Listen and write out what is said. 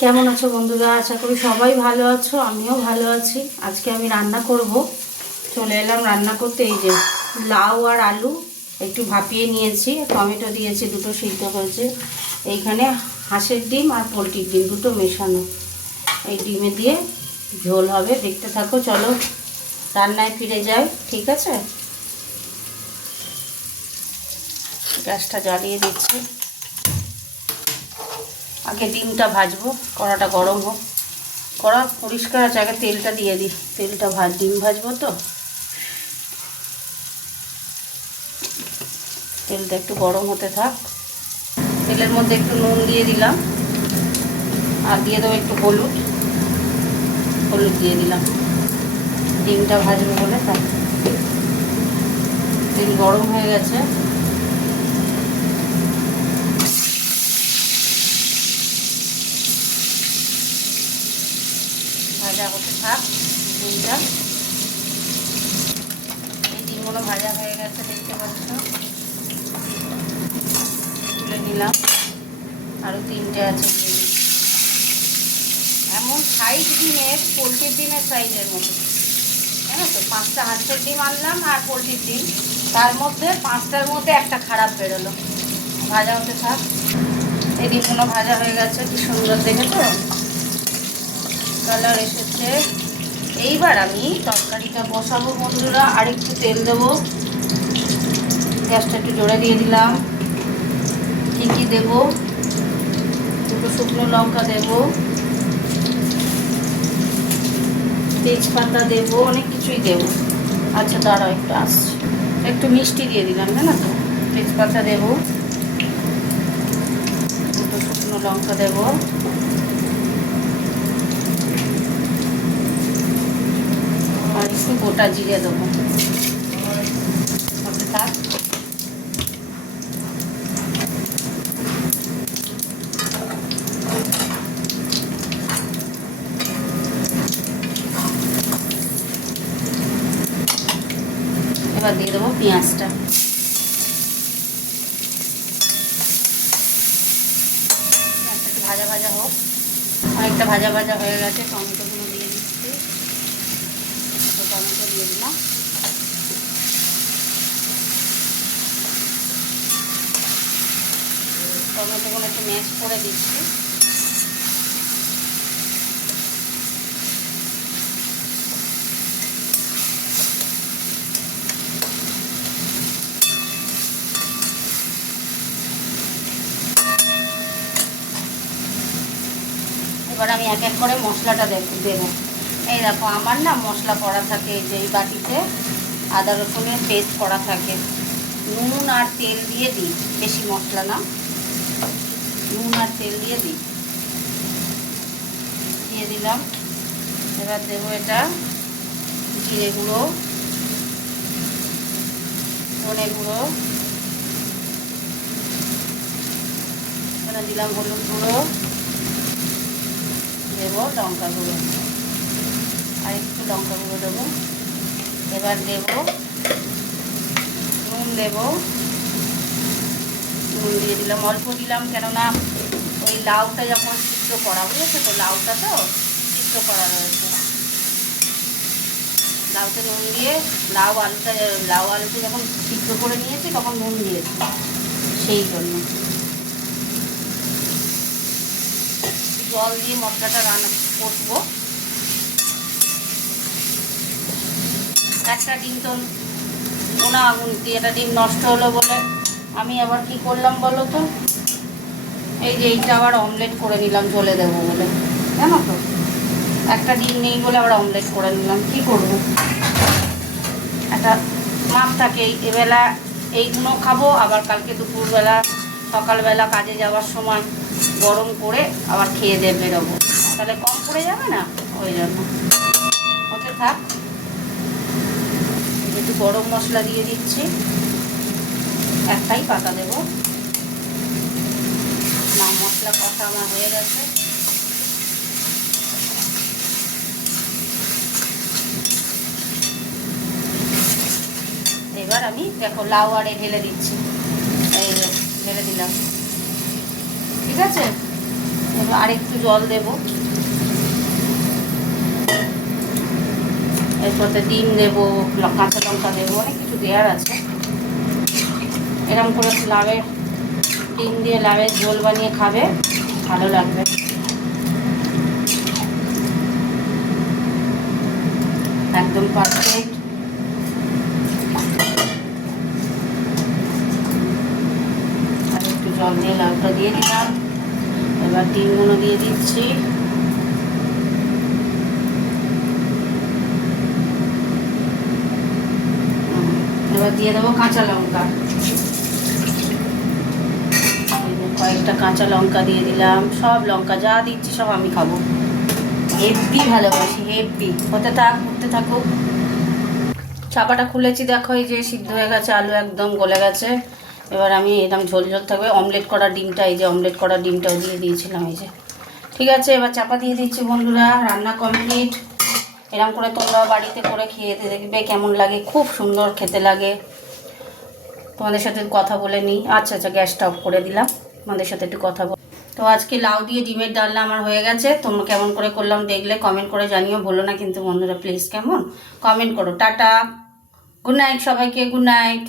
কেমন আছো বন্ধুরা? আশা করি সবাই ভালো আছো, আমিও ভালো আছি। আজকে আমি রান্না করব, চলে এলাম রান্না করতে। এই যে লাউ আর আলু একটু ভাপিয়ে নিয়েছি, টমেটো দিয়েছি, দুটো সিদ্ধ হয়েছে। এইখানে হাঁসের ডিম আর পোলট্রির ডিম দুটো মেশানো, এই ডিমে দিয়ে ঝোল হবে। দেখতে থাকো, চলো রান্নায় ফিরে যাই। ঠিক আছে, গ্যাসটা জ্বালিয়ে দিচ্ছি। আগে ডিমটা ভাজবো, কড়াটা গরম হোক। কড়া পরিষ্কার আছে, আগে তেলটা দিয়ে দিই। তেলটা ডিম ভাজবো তো, তেলটা একটু গরম হতে থাক। তেলের মধ্যে একটু নুন দিয়ে দিলাম, আর দিয়ে দেবো একটু হলুদ দিয়ে দিলাম। ডিমটা ভাজবো বলে তাই। তেল গরম হয়ে গেছে, ভাজা হতে থাক ডিমটা। এই ডিমগুলো ভাজা হয়ে গেছে, দেখতে পাচ্ছ। তুলে নিলাম, আরও তিনটে আছে, দিয়ে দিই। এমন সাইজ ডিমের, পোলট্রির ডিমের সাইজের মতো, জানো তো। 5টা হাঁসের ডিম আনলাম আর পোলট্রির ডিম, তার মধ্যে 5টার মধ্যে একটা খারাপ বেরোলো। ভাজা হতে থাক। এই ডিমগুলো ভাজা হয়ে গেছে, কি সুন্দর দেখে তো কালার এসেছে। এইবার আমি তরকারিটা বসাবো বন্ধুরা। আর একটু তেল দেবো, গ্যাসটা একটু জোরে দিয়ে দিলাম। কী কী দেবো? দুটো শুকনো লঙ্কা দেবো, তেজপাতা দেবো, অনেক কিছুই দেবো। আচ্ছা দাঁড়াও, একটু আসছি। একটু মিষ্টি দিয়ে দিলাম, না তো। তেজপাতা দেবো, দুটো শুকনো লঙ্কা দেবো, আর একটু গোটা জিরে দেবো। থাক, এবার দিয়ে দেবো পেঁয়াজটা। একটু ভাজা ভাজা হোক, অনেকটা ভাজা ভাজা হয়ে গেছে। টমেটোগুলো দিয়ে দিচ্ছি, টমেটো দিয়ে দিলাম। টমেটোগুলো একটু ম্যাশ করে দিচ্ছি। এবার আমি এক এক করে মশলাটা দেবো। এই দেখো, আমার না মশলা করা থাকে, যে এই বাটিতে আদা রসুনের পেস্ট করা থাকে। নুন আর তেল দিয়ে দিই, বেশি মশলা না, নুন আর তেল দিয়ে দিই। দিয়ে দিলাম। এবার দেবো এটা জিরে গুঁড়ো, ধনে গুঁড়ো, এখানে দিলাম হলুদ গুঁড়ো, দেবো লঙ্কা গুঁড়ো, আর একটু লঙ্কা গুঁড়ো দেবো। এবার দেবো নুন, দেবো নুন দিয়ে দিলাম, অল্প দিলাম, কেননা ওই লাউটা যখন সিদ্ধ করা, বুঝেছো তো, লাউটা তো সিদ্ধ করা রয়েছে। লাউতে নুন দিয়ে, লাউ আলুটা যখন সিদ্ধ করে নিয়েছি তখন নুন দিয়েছি, সেই জন্য। জল দিয়ে মশলাটা রান্না কষবো। একটা ডিম তো ওনা আগুন দিয়ে, একটা ডিম নষ্ট হলো বলে আমি আবার কি করলাম বলো তো, এই যে এইটা আবার অমলেট করে নিলাম ঝোলে দেবো বলে, জানো তো। একটা ডিম নেই বলে আবার অমলেট করে নিলাম, কি করব। একটা মাপ থাকে, এবেলা এইগুলো খাবো, আবার কালকে দুপুরবেলা সকালবেলা কাজে যাওয়ার সময় গরম করে আবার খেয়ে দিয়ে বেরোবো, তাহলে কম পড়ে যাবে না, ওই জন্য। ওকে থাক। একটু গরম মশলা দিয়ে দিচ্ছি, একটাই পাতা দেবো না। মশলা কষা আমার হয়ে গেছে। এবার আমি দেখো লাউ আরে ঢেলে দিচ্ছি, এই ঢেলে দিলাম। ঠিক আছে, এবার আরেকটু জল দেবো, এরপরে ডিম দেবো, কাঁচা লঙ্কা দেবো, অনেক কিছু দেওয়ার আছে। এরকম করে লাউয়ের ডিম দিয়ে লাউয়ের ঝোল বানিয়ে খাবে, ভালো লাগবে। একদম পারফেক্ট। আর একটু জল দিয়ে লাউটা দিয়ে দিলাম, এবার ডিমগুলো দিয়ে দিচ্ছি। এবার দিয়ে দেবো কাঁচা লঙ্কা, কয়েকটা কাঁচা লঙ্কা দিয়ে দিলাম। সব লঙ্কা যা দিচ্ছি সব আমি খাবো, হেব্বি ভালোবাসি, হেব্বি। হতে থাক, উঠতে থাকুক। চাপাটা খুলেছি, দেখো এই যে সিদ্ধ হয়ে গেছে, আলু একদম গলে গেছে। এবার আমি এরকম ঝোল ঝোল থাকবে। অমলেট করা ডিমটা, এই যে অমলেট করা ডিমটাও দিয়ে দিয়েছিলাম, এই যে। ঠিক আছে, এবার চাপা দিয়ে দিচ্ছি বন্ধুরা, রান্না কমপ্লিট। এরকম করে তোমরাও বাড়িতে করে খেয়ে দেখবে কেমন লাগে, খুব সুন্দর খেতে লাগে। তোমাদের সাথে কথা বলে নিই। আচ্ছা আচ্ছা, গ্যাসটা অফ করে দিলাম, তোমাদের সাথে একটু কথা বল। তো আজকে লাউ দিয়ে ডিমের ডালনা আমার হয়ে গেছে। তোমরা কেমন করে করলাম দেখলে কমেন্ট করে জানিও, বলো না কিন্তু বন্ধুরা প্লিজ, কেমন কমেন্ট করো। টাটা, গুড নাইট সবাইকে, গুড নাইট।